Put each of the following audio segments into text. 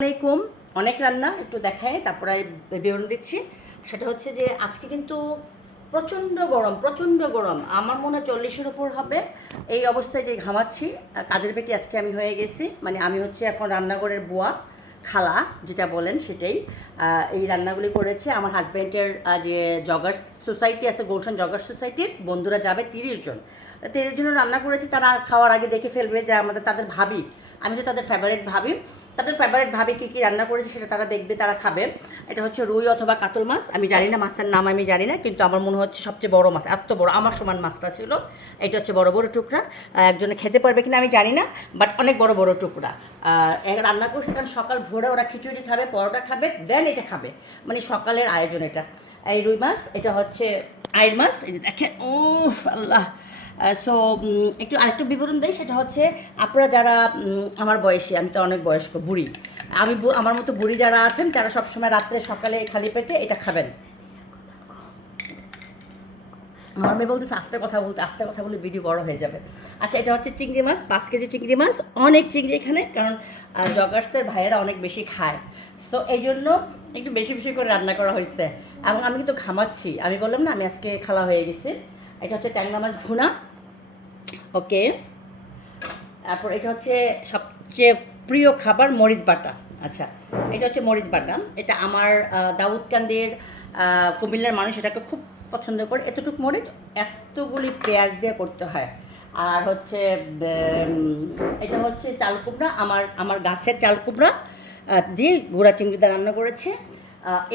আলাইকুম। অনেক রান্না একটু দেখায় তারপরে বিবরণ দিচ্ছি। সেটা হচ্ছে যে আজকে কিন্তু প্রচণ্ড গরম, আমার মনে হয় 40-এর উপর হবে। এই অবস্থায় যে ঘামাচ্ছি, কাজের পেটে আজকে আমি হয়ে গেছি, মানে আমি হচ্ছে এখন রান্নাঘরের বুয়া, খালা যেটা বলেন সেটাই। এই রান্নাগুলি করেছে আমার হাজব্যান্ডের যে জগার্স সোসাইটি আছে, গুলশান জগার্স সোসাইটির বন্ধুরা যাবে 30 জন। 30 জনের রান্না করেছি, তারা খাওয়ার আগে দেখে ফেলবে যে তাদের ভাবি, আমি তো তাদের ফেভারিট ভাবি। তাদের ফেভারিট ভাবি কী কী রান্না করেছে সেটা তারা দেখবে, তারা খাবে। এটা হচ্ছে রুই অথবা কাতল মাছ, আমি জানি না মাছের নাম, আমি জানি না, কিন্তু আমার মনে হচ্ছে সবচেয়ে বড় মাছ, এত বড় আমার সমান মাছটা ছিল। এটা হচ্ছে বড় বড় টুকরা, একজনে খেতে পারবে কিনা আমি জানি না, বাট অনেক বড় বড় টুকরা রান্না করছে। কারণ সকাল ভোরে ওরা খিচুড়ি খাবে, পরোটা খাবে, দেন এটা খাবে, মানে সকালের আয়োজন এটা। এই রুই মাছ, এটা হচ্ছে আইর মাছ, এই যে দেখেন, ও আল্লাহ। সো একটু আরেকটু বিবরণ দেই, সেটা হচ্ছে আপনারা যারা আমার বয়সী, আমি তো অনেক বয়স্ক বুড়ি, আমার মতো বুড়ি যারা আছেন তারা সবসময় রাত্রে সকালে খালি পেটে এটা খাবেন। আমার মেয়ে বলতেছে আস্তে কথা বলে ভিডিও বড় হয়ে যাবে। আচ্ছা, এটা হচ্ছে চিংড়ি মাছ, 5 কেজি চিংড়ি মাছ, অনেক চিংড়ি এখানে, কারণ জগার্সের ভাইয়েরা অনেক বেশি খায়। সো এই জন্য একটু বেশি বেশি করে রান্না করা হয়েছে। এবং আমি কিন্তু ঘামাচ্ছি, আমি বললাম না আমি আজকে খালা হয়ে গেছি। এটা হচ্ছে ট্যাংরা মাছ ভুনা, ওকে। তারপর এটা হচ্ছে সবচেয়ে প্রিয় খাবার মরিচ বাটা। আচ্ছা, এটা হচ্ছে মরিচ বাটা, এটা আমার দাউদকান্দির কুমিল্লার মানুষ এটাকে খুব পছন্দ করে। এতটুকু মরিচ এতগুলি পেঁয়াজ দিয়ে করতে হয়। আর হচ্ছে এটা হচ্ছে চাল কুমড়া, আমার আমার গাছের চাল কুমড়া দিয়ে গুঁড়া চিংড়ি দিয়ে রান্না করেছে।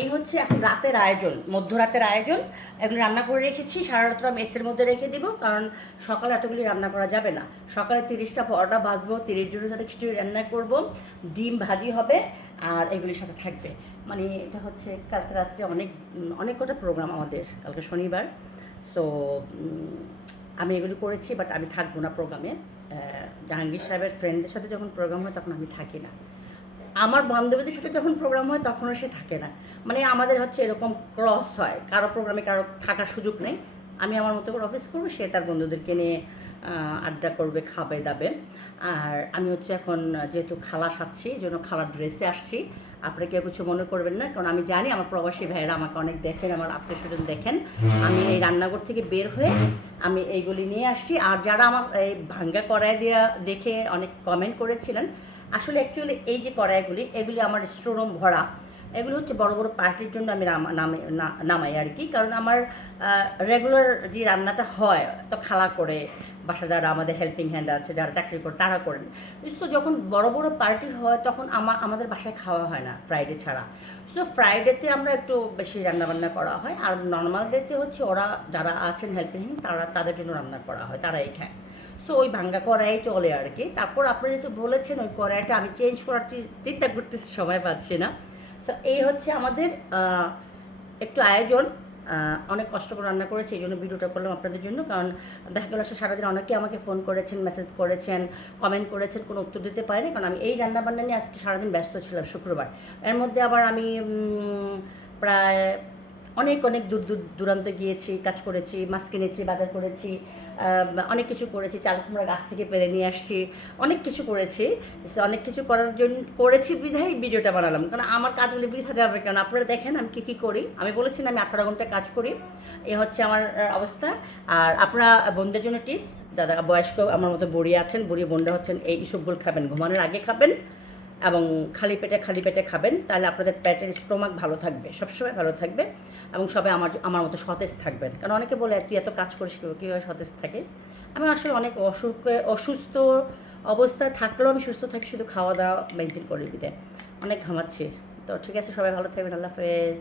এই হচ্ছে এখন রাতের আয়োজন, মধ্যরাতের আয়োজন। এগুলো রান্না করে রেখেছি, সারা রাত্র মেসের মধ্যে রেখে দিব, কারণ সকালে এতগুলি রান্না করা যাবে না। সকালে 30টা পরোটা ভাজবো, 30 জনের সাথে খিচুড়ি রান্না করব, ডিম ভাজি হবে, আর এগুলির সাথে থাকবে। মানে এটা হচ্ছে কালকে রাত্রে অনেক অনেক কটা প্রোগ্রাম আমাদের, কালকে শনিবার। সো আমি এগুলি করেছি, বাট আমি থাকবো না প্রোগ্রামে। জাহাঙ্গীর সাহেবের ফ্রেন্ডদের সাথে যখন প্রোগ্রাম হয় তখন আমি থাকি না, আমার বান্ধবীদের সাথে যখন প্রোগ্রাম হয় তখনও সে থাকে না। মানে আমাদের হচ্ছে এরকম ক্রস হয়, কারো প্রোগ্রামে কারো থাকার সুযোগ নেই। আমি আমার মতো করে অফিস করবো, সে তার বন্ধুদেরকে নিয়ে আড্ডা করবে, খাবে দাবে। আর আমি হচ্ছে এখন যেহেতু খালা সাজছি, এই জন্য খালার ড্রেসে আসছি। আপনারা কেউ কিছু মনে করবেন না, কারণ আমি জানি আমার প্রবাসী ভাইয়েরা আমাকে অনেক দেখেন, আমার আত্মীয় স্বজন দেখেন। আমি এই রান্নাঘর থেকে বের হয়ে আমি এইগুলি নিয়ে আসছি। আর যারা আমার এই ভাঙ্গা কড়াই দিয়ে দেখে অনেক কমেন্ট করেছিলেন, আসলে অ্যাকচুয়ালি এই যে কড়াইগুলি, এগুলি আমার স্টোররুম ভরা। এগুলো হচ্ছে বড় বড় পার্টির জন্য আমি নামাই আর কি, কারণ আমার রেগুলার যে রান্নাটা হয় তো খালা করে, বাসা যারা আমাদের হেল্পিং হ্যান্ড আছে, যারা চাকরি করে তারা করেন। তো যখন বড় বড় পার্টি হয় তখন আমাদের বাসায় খাওয়া হয় না ফ্রাইডে ছাড়া। সো ফ্রাইডেতে আমরা একটু বেশি রান্নাবান্না করা হয়, আর নর্মাল ডেতে হচ্ছে ওরা যারা আছেন হেল্পিং হ্যান্ড তারা তাদের জন্য রান্না করা হয়, তারাই খায়। সো ওই ভাঙ্গা কড়াই চলে আর কি। তারপর আপনি যেহেতু বলেছেন ওই কড়াইটা আমি চেঞ্জ করার চিন্তা করতেছি, সময় পাচ্ছি না। সো এই হচ্ছে আমাদের একটু আয়োজন। অনেক কষ্ট করে রান্না করেছি, এই জন্য ভিডিওটা করলাম আপনাদের জন্য। কারণ দেখা গেল সারাদিন অনেকে আমাকে ফোন করেছেন, মেসেজ করেছেন, কমেন্ট করেছেন, কোনো উত্তর দিতে পারিনি, কারণ আমি এই রান্নাবান্না নিয়ে আজকে সারাদিন ব্যস্ত ছিলাম শুক্রবার। এর মধ্যে আবার আমি প্রায় অনেক অনেক দূরান্তে গিয়েছি, কাজ করেছি, মাছ কিনেছি, বাজার করেছি, অনেক কিছু করেছি, চাল কুমড়া গাছ থেকে পেরে নিয়ে আসছি, অনেক কিছু করেছি। অনেক কিছু করার জন্য করেছি বিধায় ভিডিওটা বানালাম, কারণ আমার কাজগুলি বৃথা যাবে, কারণ আপনারা দেখেন আমি কী কী করি। আমি বলেছি না আমি 18 ঘন্টা কাজ করি, এ হচ্ছে আমার অবস্থা। আর আপনারা বোনদের জন্য টিপস, দাদা বয়স্ক আমার মতো বুড়ি আছেন, বুড়ি বোনরা হচ্ছেন, এই ইসবগুলো খাবেন, ঘুমানোর আগে খাবেন এবং খালি পেটে খাবেন, তাহলে আপনাদের পেটের স্টোমাক ভালো থাকবে, সবসময় ভালো থাকবে, এবং সবাই আমার আমার মতো সতেজ থাকবেন। কারণ অনেকে বলে তুই এত কাজ করিস কীভাবে সতেজ থাকিস। আমি আসলে অনেক অসুস্থ অবস্থায় থাকলেও আমি সুস্থ থাকি, শুধু খাওয়া দাওয়া মেনটেন করে বিদায়। অনেক ঘামাচ্ছি। তো ঠিক আছে, সবাই ভালো থাকবেন, আল্লাহ হাফেজ।